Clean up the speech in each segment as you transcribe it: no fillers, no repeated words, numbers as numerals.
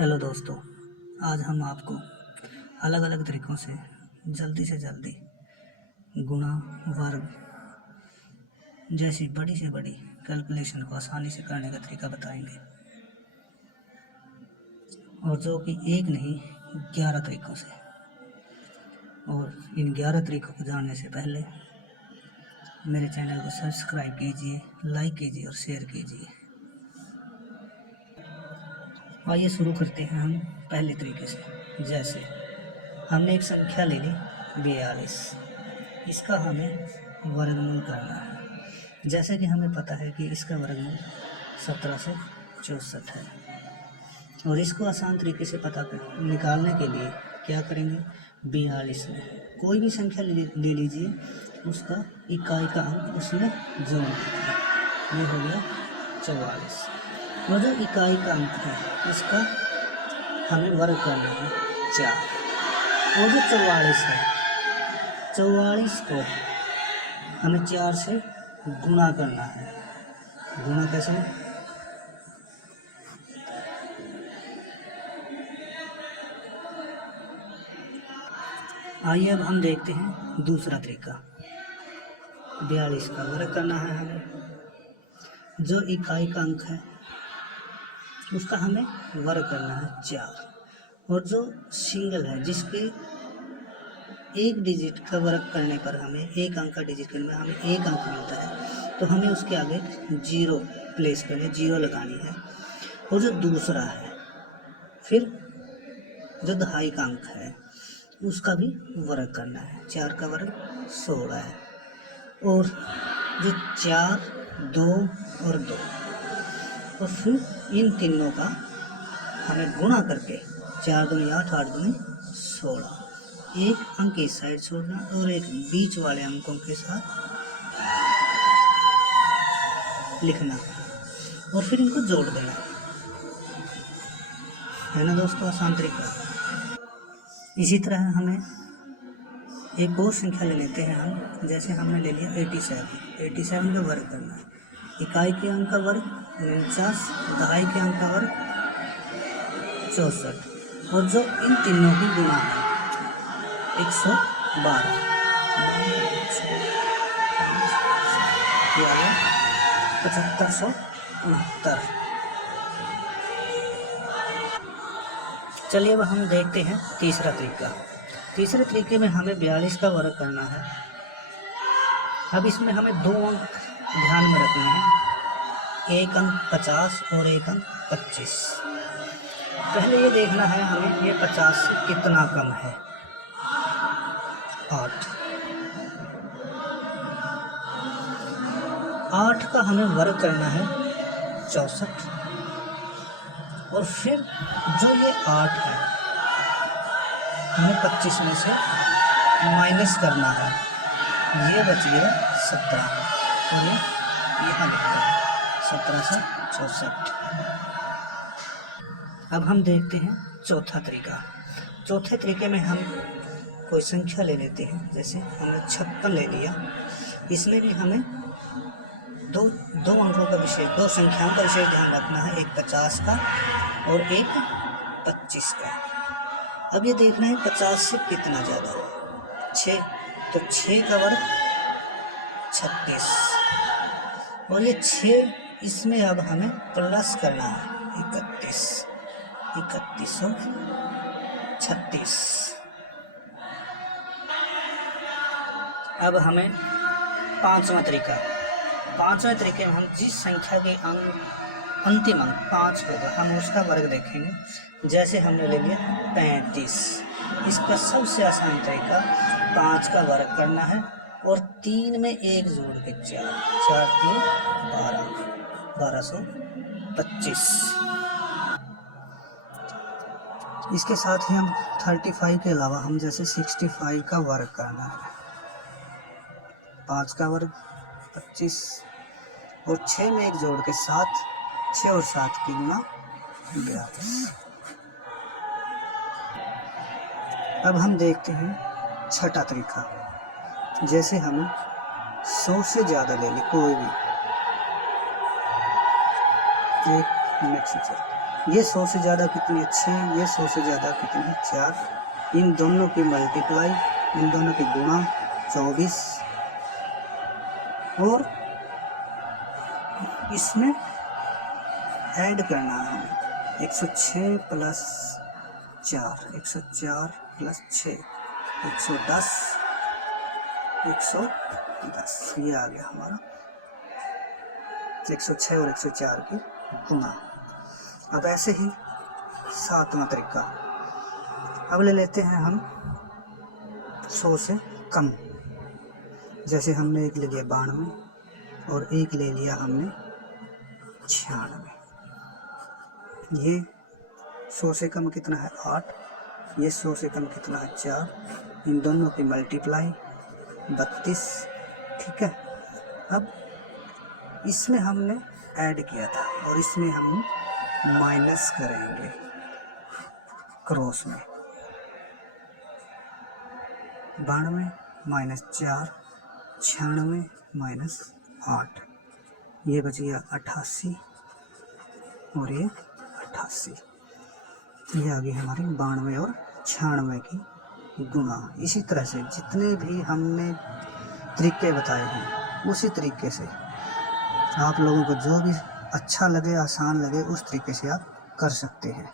Hello दोस्तों, आज हम आपको अलग अलग तरीक़ों से जल्दी गुणा, वर्ग जैसी बड़ी से बड़ी कैलकुलेशन को आसानी से करने का तरीका बताएंगे, और जो कि एक नहीं 11 तरीक़ों से। और इन 11 तरीक़ों को जानने से पहले मेरे चैनल को सब्सक्राइब कीजिए, लाइक कीजिए और शेयर कीजिए। आइए शुरू करते हैं हम पहले तरीके से। जैसे हमने एक संख्या ले ली 42, इसका हमें वर्गमूल करना है। जैसे कि हमें पता है कि इसका वर्गमूल 1764 है, और इसको आसान तरीके से निकालने के लिए क्या करेंगे, 42 में कोई भी संख्या ले लीजिए, उसका इकाई का अंक उसमें जोड़ दीजिए, ये हो गया 44। और जो इकाई का अंक है इसका हमें वर्ग करना है 4। और जो 44 है, 44 को हमें 4 से गुणा करना है। गुणा कैसे? आइए अब हम देखते हैं दूसरा तरीका। 42 का वर्ग करना है हमें। जो इकाई का अंक है उसका हमें वर्ग करना है 4, और जो सिंगल है जिसके एक डिजिट का वर्ग करने पर हमें एक अंक का डिजिट करने में हमें एक अंक मिलता है, तो हमें उसके आगे 0 प्लेस करने, 0 लगानी है। और जो दूसरा है, फिर जो दहाई का अंक है उसका भी वर्ग करना है। 4 का वर्ग 16 है, और जो 4, 2 और 2, और फिर इन तीनों का हमें गुणा करके 4 दूनी 8, 8 दूनी 16, एक अंक इस साइड छोड़ना और एक बीच वाले अंकों के साथ लिखना, और फिर इनको जोड़ देना है ना दोस्तों, आसान तरीका। इसी तरह हमें एक और संख्या ले लेते हैं हम। जैसे हमने ले लिया 87 का वर्ग करना है। इकाई के अंक का वर्ग 49, दहाई के अंक का वर्ग 64, और जो इन तीनों की गुणा है 112, 7569। चलिए अब हम देखते हैं तीसरा तरीका। तीसरे तरीके में हमें 42 का वर्ग करना है। अब इसमें हमें 2 अंक ध्यान में रखने हैं, एक अंक 50 और एक अंक 25। पहले ये देखना है हमें ये 50 से कितना कम है। 8 का हमें वर्ग करना है 64, और फिर जो ये 8 है हमें 25 में से माइनस करना है, ये बच गया 17, और ये यहाँ लिखा है 1764। अब हम देखते हैं चौथा तरीका। चौथे तरीके में हम कोई संख्या ले लेते हैं। जैसे हमने 56 ले लिया, इसमें भी हमें दो अंकों का विशेष, 2 संख्याओं का विशेष ध्यान रखना है, एक 50 का और एक 25 का। अब ये देखना है 50 से कितना ज़्यादा है, 6, तो 6 का वर्ग 36, और ये 6 इसमें अब हमें प्लस करना है 31 और 36। अब हमें पांचवा तरीके में हम जिस संख्या के अंतिम अंक 5 होगा हम उसका वर्ग देखेंगे। जैसे हमने ले लिया 35, इसका सबसे आसान तरीका 5 का वर्ग करना है और 3 में 1 जोड़ के 4, 4 3 12, 1225। इसके साथ ही हम 35 के अलावा हम जैसे 65 का वर्ग करना है। 5 का वर्ग 25, और 6 में 1 जोड़ के 7, 6 और 7 की गुणा 42। अब हम देखते हैं छठा तरीका। जैसे हमें 100 से ज़्यादा ले ली कोई भी, 1 मिनट से ये 100 से ज़्यादा कितनी है 6, ये 100 से ज़्यादा कितनी है 4, इन दोनों की मल्टीप्लाई, इन दोनों की गुणा 24, और इसमें ऐड करना है हमें 106 प्लस 4, 104 प्लस 6, 110, 110, ये आ गया हमारा 106 और 104 की गुणा। अब ऐसे ही 7वां तरीका, अब ले लेते हैं हम 100 से कम, जैसे हमने एक ले लिया 92 और एक ले लिया हमने 96। ये 100 से कम कितना है 8, ये 100 से कम कितना है 4, इन दोनों की मल्टीप्लाई 32, ठीक है। अब इसमें हमने ऐड किया था और इसमें हम माइनस करेंगे क्रॉस में, 92 माइनस 4, 96 माइनस 8, ये बच गया 88 और ये 88, ये आ गई हमारी 92 और 96 की गुणा। इसी तरह से जितने भी हमने तरीके बताए हैं उसी तरीके से आप लोगों को जो भी अच्छा लगे, आसान लगे, उस तरीके से आप कर सकते हैं।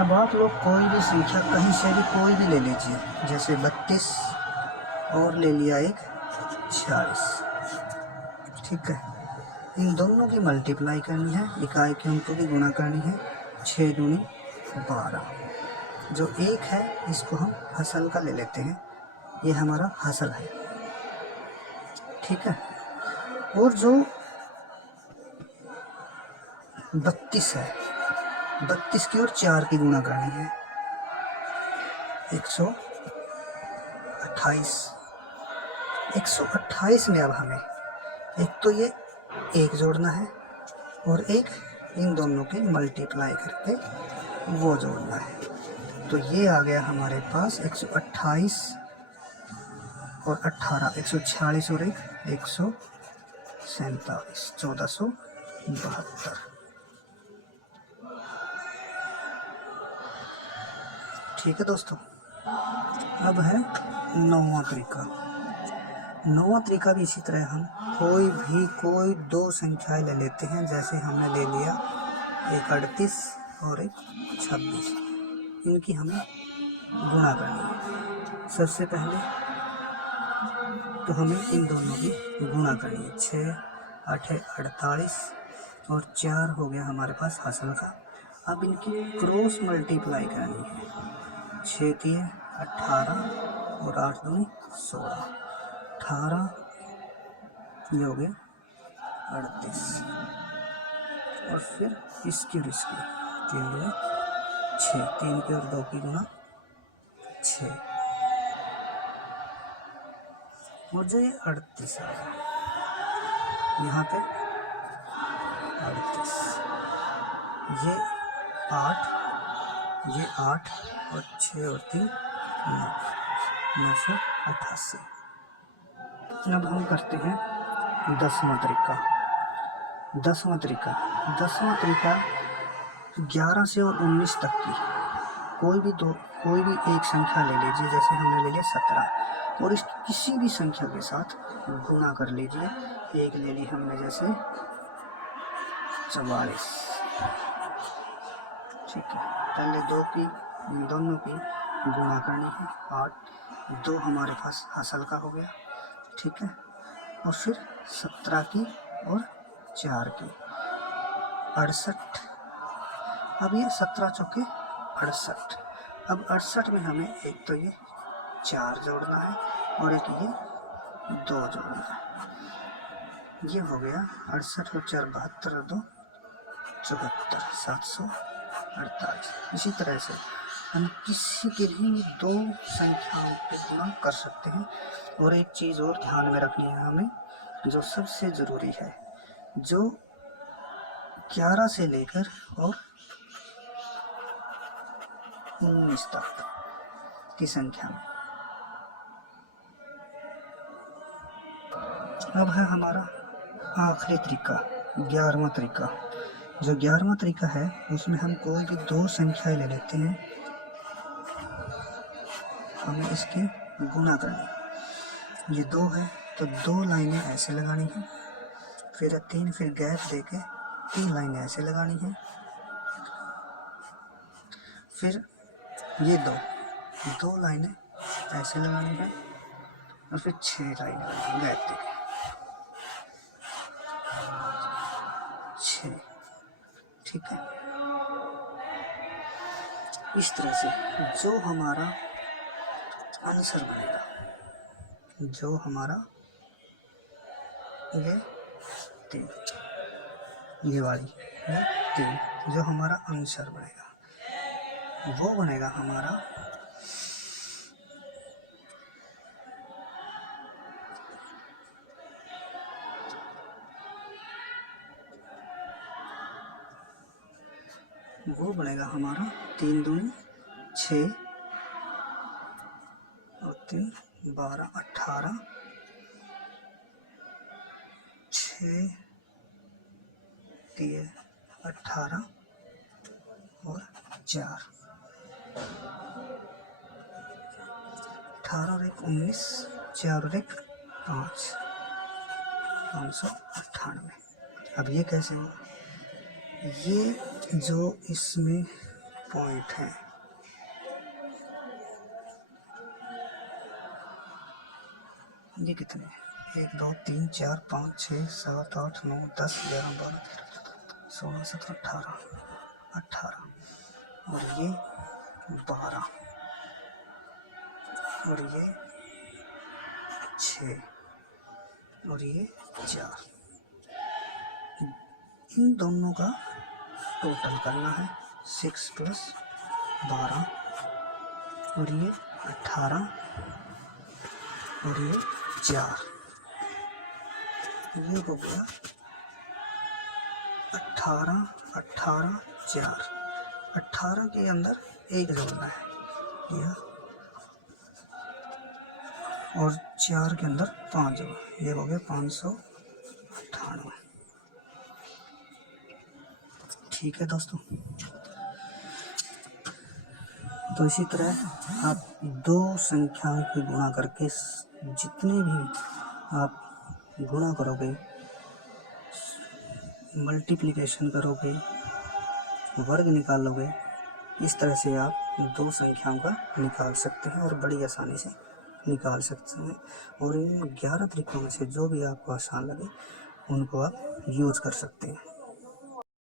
अब आप लोग कोई भी संख्या कहीं से भी कोई भी ले लीजिए, जैसे 32 और ले लिया एक 46, ठीक है। इन दोनों की मल्टीप्लाई करनी है, इकाई के अंकों की गुणा करनी है, 6 दूनी 12। जो एक है इसको हम हसल का ले लेते हैं, ये हमारा हसल है, ठीक है। और जो 32 है, 32 की और 4 की गुणा करनी है, 128। 128 में अब हमें एक तो ये एक जोड़ना है और एक इन दोनों की मल्टीप्लाई करके वो जोड़ना है। तो ये आ गया हमारे पास 128 और 18, 146 और एक 147, 1472। ठीक है दोस्तों। अब है 9वां तरीका। 9वां तरीका भी इसी तरह हम कोई दो संख्याएं ले लेते हैं, जैसे हमने ले लिया एक 38 और एक 26, इनकी हमें गुणा करनी है। सबसे पहले तो हमें इन दोनों की गुणा करनी है, 6 8 48 और 4 हो गया हमारे पास हासिल का। अब इनकी क्रॉस मल्टीप्लाई करनी है, 6 3 18 और 8 2 16, 18 ये हो गया 38 और फिर इसकी और इसकी 3 2 6, 3 की और 2 की गुणा 6 और जो ये 38 आ गया यहाँ पे 38, ये 8 और 6 और 3 9, 988। अब हम करते हैं 10वां तरीका। 10वां तरीका 11 से और 19 तक की कोई भी एक संख्या ले लीजिए, जैसे हमने ले लिया 17 और इस किसी भी संख्या के साथ गुणा कर लीजिए। एक ले ली हमने जैसे 44, ठीक है। पहले इन दोनों की गुणा करनी है, 8 2 हमारे पास हासिल का हो गया, ठीक है। और फिर 17 की और 4 की 68। अब ये 17 चौके 68। अब 68 में हमें एक तो ये 4 जोड़ना है और एक ये 2 जोड़ना है। ये हो गया 68 और 4 72 और 2 74, 748। इसी तरह से हम किसी के भी दो संख्याओं पे गुणा कर सकते हैं। और एक चीज़ और ध्यान में रखनी है हमें, जो सबसे ज़रूरी है, जो 11 से लेकर और 19 तक की संख्या में। अब है हमारा आखिरी तरीका, 11वां तरीका। जो 11वां तरीका है उसमें हम कोई भी दो संख्याएं ले लेते हैं, हमें इसकी गुणा करनी। ये 2 है तो 2 लाइनें ऐसे लगानी है, फिर 3, फिर गैप देके 3 लाइनें ऐसे लगानी है, फिर ये 2 लाइनें ऐसे लगानी है और फिर 6 लाइनें लगानी गैप देके 6। ठीक है, इस तरह से जो हमारा आंसर बनेगा, जो हमारा ये 3, ये वाली ये 3 जो हमारा आंसर बनेगा वो बनेगा हमारा वो बनेगा हमारा 3 दूनी 6 और 3 12 18, 6 3 18 और 4, 18 और 1 19, 4 और 1 5, 598। अब ये कैसे हुआ? ये जो इसमें पॉइंट है ये कितने हैं? 1 2 3 4 5 6 7 8 9 10 11 12 13 16 17 18 और ये 12 और ये 6 और ये 4। इन दोनों का टोटल करना है 6 + 12 और ये 18 और ये 4, ये हो गया 18 18 4। 18 के अंदर 1 जोड़ना है यह, और 4 के अंदर 5 जोड़ना, ये हो गया 598। ठीक है दोस्तों, तो इसी तरह आप दो संख्याओं की गुणा करके जितने भी आप गुणा करोगे, मल्टीप्लिकेशन करोगे, वर्ग निकालोगे, इस तरह से आप दो संख्याओं का निकाल सकते हैं और बड़ी आसानी से निकाल सकते हैं। और इन 11 तरीकों में से जो भी आपको आसान लगे उनको आप यूज़ कर सकते हैं।